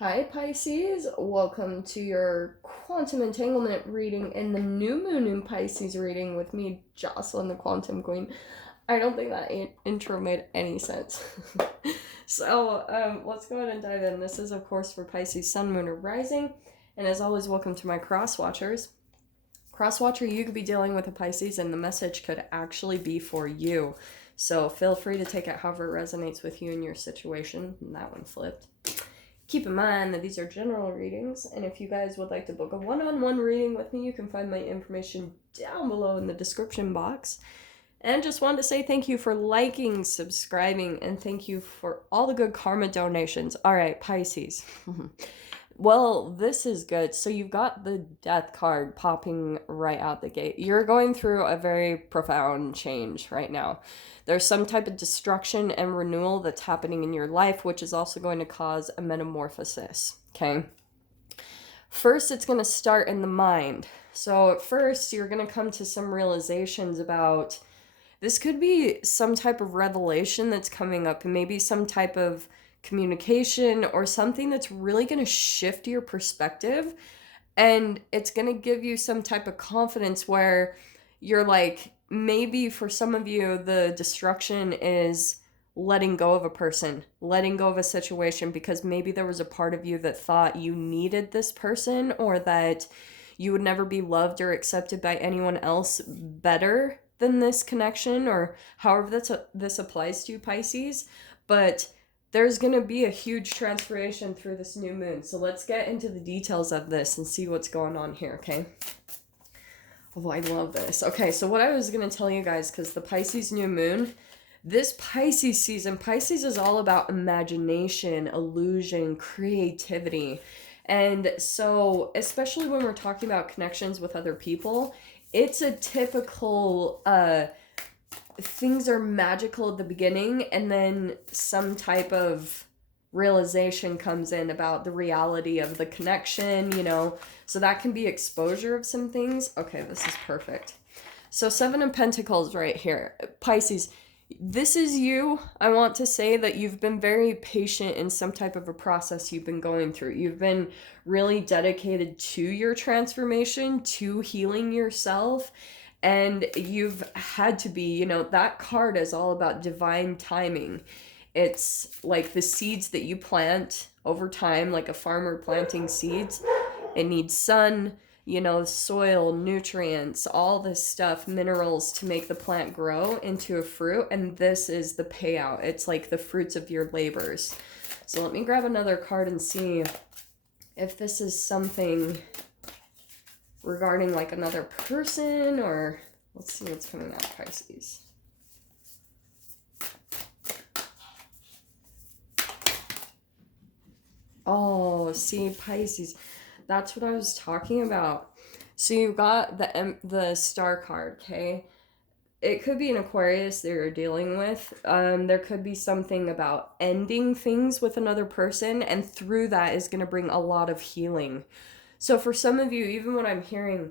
Hi Pisces, welcome to your quantum entanglement reading and the new moon in Pisces reading with me, Jocelyn the Quantum Queen. I don't think that intro made any sense. So let's go ahead and dive in. This is, of course, for Pisces Sun, Moon, or Rising. And as always, welcome to my cross watchers. Cross watcher, you could be dealing with a Pisces, and the message could actually be for you. So feel free to take it however it resonates with you in your situation. And that one flipped. Keep in mind that these are general readings, and if you guys would like to book a one-on-one reading with me, you can find my information down below in the description box. And just wanted to say thank you for liking, subscribing, and thank you for all the good karma donations. All right, Pisces. Well, this is good. So you've got the death card popping right out the gate. You're going through a very profound change right now. There's some type of destruction and renewal that's happening in your life, which is also going to cause a metamorphosis, okay? First, it's going to start in the mind. So at first, you're going to come to some realizations about this could be some type of revelation that's coming up, and maybe some type of communication or something that's really going to shift your perspective, and it's going to give you some type of confidence where you're like, maybe for some of you the destruction is letting go of a person, letting go of a situation, because maybe there was a part of you that thought you needed this person, or that you would never be loved or accepted by anyone else better than this connection, or however this applies to you, Pisces. But there's going to be a huge transformation through this new moon. So let's get into the details of this and see what's going on here, okay? Oh, I love this. Okay, so what I was going to tell you guys, because the Pisces new moon, this Pisces season, Pisces is all about imagination, illusion, creativity. And so, especially when we're talking about connections with other people, it's a typical things are magical at the beginning, and then some type of realization comes in about the reality of the connection, so that can be exposure of some things. Okay, this is perfect. So 7 of Pentacles right here, Pisces, this is you. I want to say that you've been very patient in some type of a process you've been going through. You've been really dedicated to your transformation, to healing yourself, and you've had to be, that card is all about divine timing. It's like the seeds that you plant over time, like a farmer planting seeds. It needs sun, soil, nutrients, all this stuff, minerals to make the plant grow into a fruit. And this is the payout. It's like the fruits of your labors. So let me grab another card and see if this is something regarding like another person, or let's see what's coming out, Pisces. Oh, see, Pisces. That's what I was talking about. So you've got the star card, okay? It could be an Aquarius that you're dealing with. There could be something about ending things with another person, and through that is going to bring a lot of healing. So for some of you, even what I'm hearing,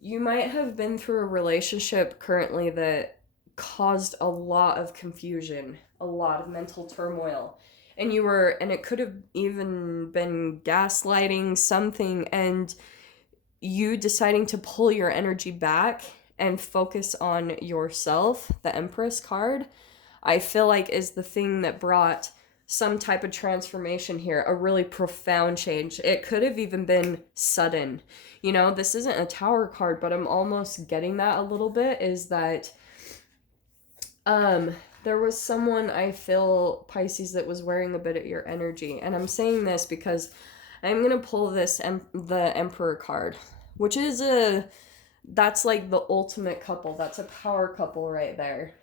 you might have been through a relationship currently that caused a lot of confusion, a lot of mental turmoil. And it could have even been gaslighting, something, and you deciding to pull your energy back and focus on yourself. The Empress card, I feel like, is the thing that brought some type of transformation here, a really profound change. It could have even been sudden. This isn't a Tower card, but I'm almost getting that a little bit, is that there was someone, I feel, Pisces, that was wearing a bit of your energy. And I'm saying this because I'm going to pull the Emperor card, which is that's like the ultimate couple. That's a power couple right there.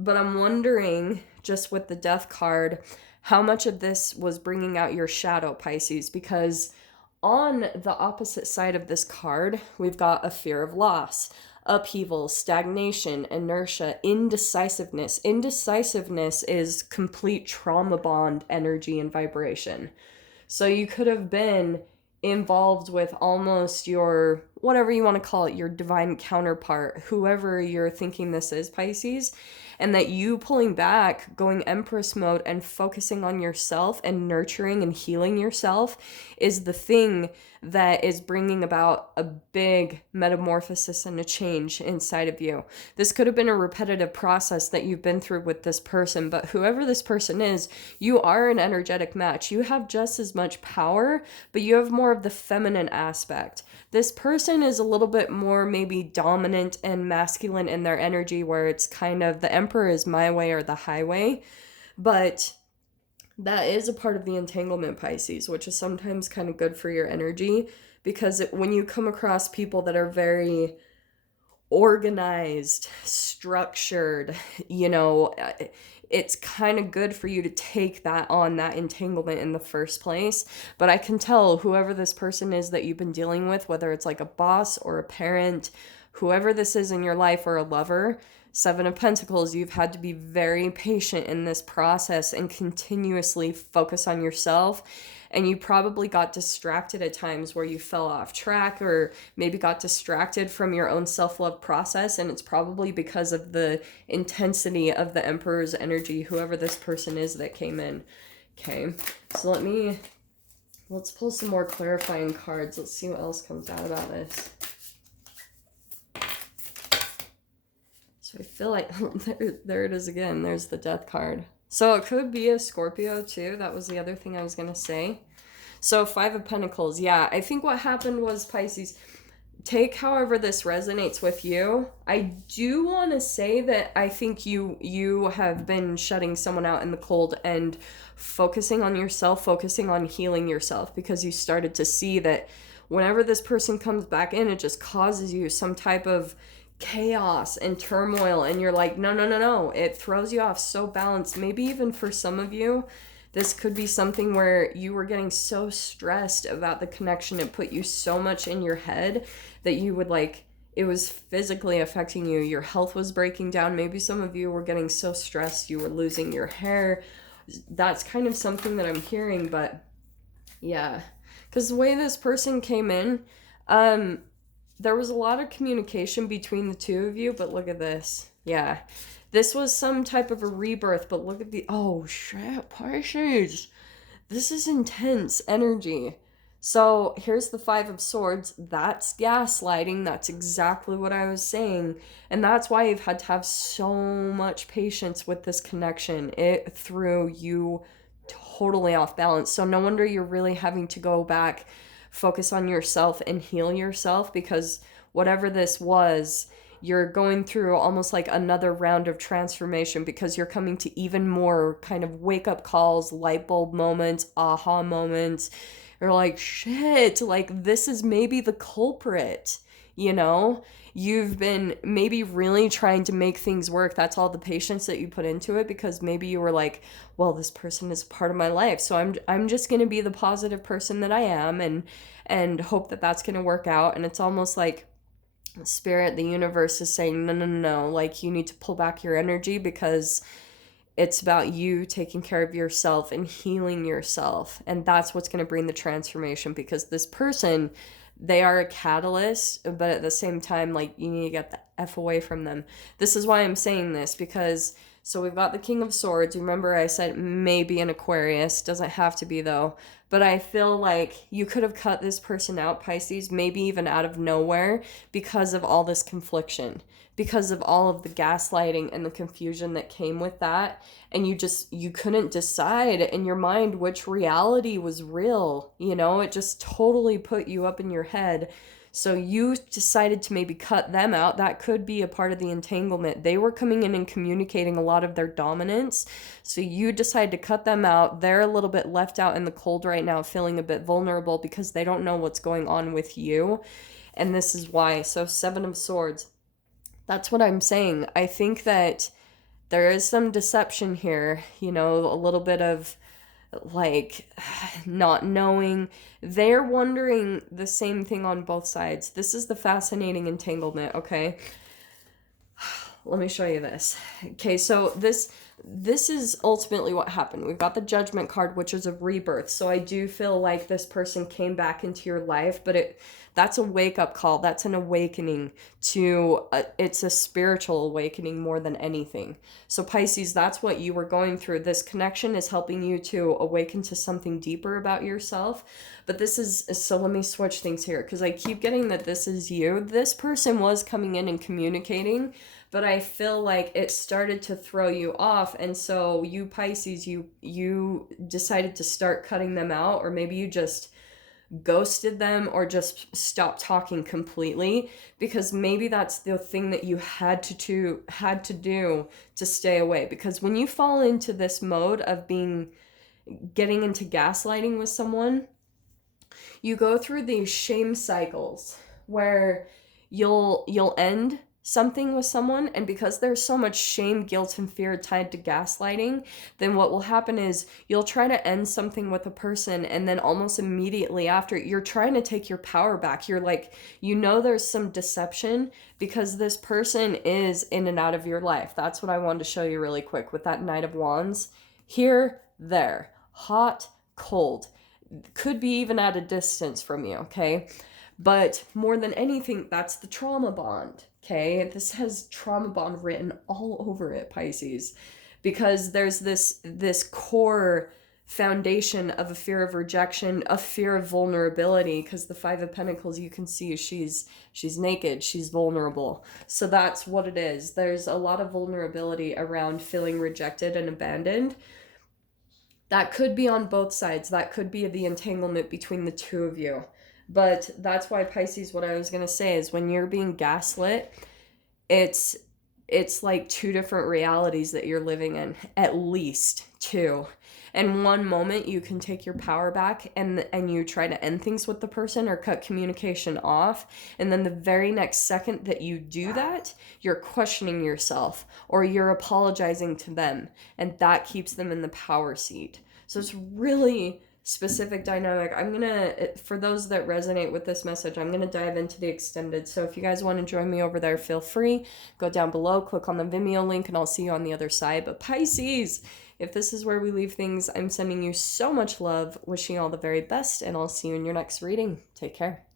But I'm wondering, just with the Death card, how much of this was bringing out your shadow, Pisces, because on the opposite side of this card, we've got a fear of loss, upheaval, stagnation, inertia, indecisiveness. Indecisiveness is complete trauma bond energy and vibration. So you could have been involved with almost your whatever you want to call it, your divine counterpart, whoever you're thinking this is, Pisces, and that you pulling back, going Empress mode and focusing on yourself and nurturing and healing yourself is the thing that is bringing about a big metamorphosis and a change inside of you. This could have been a repetitive process that you've been through with this person, but whoever this person is, you are an energetic match. You have just as much power, but you have more of the feminine aspect. This person is a little bit more maybe dominant and masculine in their energy, where it's kind of the emperor is my way or the highway, but that is a part of the entanglement, Pisces, which is sometimes kind of good for your energy, because when you come across people that are very organized, structured, it's kind of good for you to take that on, that entanglement in the first place. But I can tell whoever this person is that you've been dealing with, whether it's like a boss or a parent, whoever this is in your life, or a lover, Seven of Pentacles, you've had to be very patient in this process and continuously focus on yourself. And you probably got distracted at times where you fell off track, or maybe got distracted from your own self-love process. And it's probably because of the intensity of the Emperor's energy, whoever this person is that came in. Okay, so let's pull some more clarifying cards. Let's see what else comes out about this. So I feel like, there it is again. There's the Death card. So it could be a Scorpio too. That was the other thing I was going to say. So Five of Pentacles. Yeah, I think what happened was, Pisces, take however this resonates with you. I do want to say that I think you have been shutting someone out in the cold and focusing on yourself, focusing on healing yourself, because you started to see that whenever this person comes back in, it just causes you some type of chaos and turmoil, and you're like, no, it throws you off so balanced. Maybe even for some of you, this could be something where you were getting so stressed about the connection, it put you so much in your head that you would it was physically affecting you. Your health was breaking down. Maybe some of you were getting so stressed you were losing your hair. That's kind of something that I'm hearing. But yeah, because the way this person came in, there was a lot of communication between the two of you, but look at this. Yeah. This was some type of a rebirth, but look at oh shit, Pisces. This is intense energy. So here's the Five of Swords. That's gaslighting. That's exactly what I was saying. And that's why you've had to have so much patience with this connection. It threw you totally off balance. So no wonder you're really having to go back, focus on yourself and heal yourself, because whatever this was, you're going through almost like another round of transformation, because you're coming to even more kind of wake up calls, light bulb moments, aha moments. You're like, shit, this is maybe the culprit, You've been maybe really trying to make things work. That's all the patience that you put into it, because maybe you were like, well, this person is part of my life, so I'm just going to be the positive person that I am and hope that that's going to work out. And it's almost like Spirit, the universe is saying, no, you need to pull back your energy, because it's about you taking care of yourself and healing yourself. And that's what's going to bring the transformation, because this person, they are a catalyst, but at the same time, you need to get the F away from them. This is why I'm saying this, because so we've got the King of Swords. Remember I said maybe an Aquarius. Doesn't have to be though. But I feel like you could have cut this person out, Pisces, maybe even out of nowhere, because of all this confliction, because of all of the gaslighting and the confusion that came with that. And you couldn't decide in your mind which reality was real. It just totally put you up in your head. So you decided to maybe cut them out. That could be a part of the entanglement. They were coming in and communicating a lot of their dominance. So you decided to cut them out. They're a little bit left out in the cold right now, feeling a bit vulnerable because they don't know what's going on with you. And this is why. So Seven of Swords. That's what I'm saying. I think that there is some deception here, a little bit of not knowing. They're wondering the same thing on both sides. This is the fascinating entanglement, okay? Let me show you this. Okay, so this, this is ultimately what happened. We've got the Judgment card, which is a rebirth. So I do feel like this person came back into your life, but that's a wake-up call. That's an awakening it's a spiritual awakening more than anything. So Pisces, that's what you were going through. This connection is helping you to awaken to something deeper about yourself. But so let me switch things here, because I keep getting that this is you. This person was coming in and communicating, but I feel like it started to throw you off, and so you Pisces, you decided to start cutting them out, or maybe you just ghosted them or just stopped talking completely, because maybe that's the thing that you had to do to stay away. Because when you fall into this mode of getting into gaslighting with someone, you go through these shame cycles where you'll end something with someone, and because there's so much shame, guilt, and fear tied to gaslighting, then what will happen is you'll try to end something with a person, and then almost immediately after, you're trying to take your power back. You're like, there's some deception, because this person is in and out of your life. That's what I wanted to show you really quick with that Knight of Wands. Here, there, hot, cold, could be even at a distance from you, okay? But more than anything, that's the trauma bond, okay? This has trauma bond written all over it, Pisces, because there's this core foundation of a fear of rejection, a fear of vulnerability, because the Five of Pentacles, you can see she's naked, she's vulnerable. So that's what it is. There's a lot of vulnerability around feeling rejected and abandoned. That could be on both sides. That could be the entanglement between the two of you. But that's why, Pisces, what I was going to say is, when you're being gaslit, it's like two different realities that you're living in, at least two. And one moment you can take your power back and you try to end things with the person or cut communication off. And then the very next second that you do that, you're questioning yourself or you're apologizing to them. And that keeps them in the power seat. So it's really specific dynamic. For those that resonate with this message, I'm going to dive into the extended. So if you guys want to join me over there, feel free. Go down below, click on the Vimeo link, and I'll see you on the other side. But Pisces, if this is where we leave things, I'm sending you so much love, wishing you all the very best, and I'll see you in your next reading. Take care.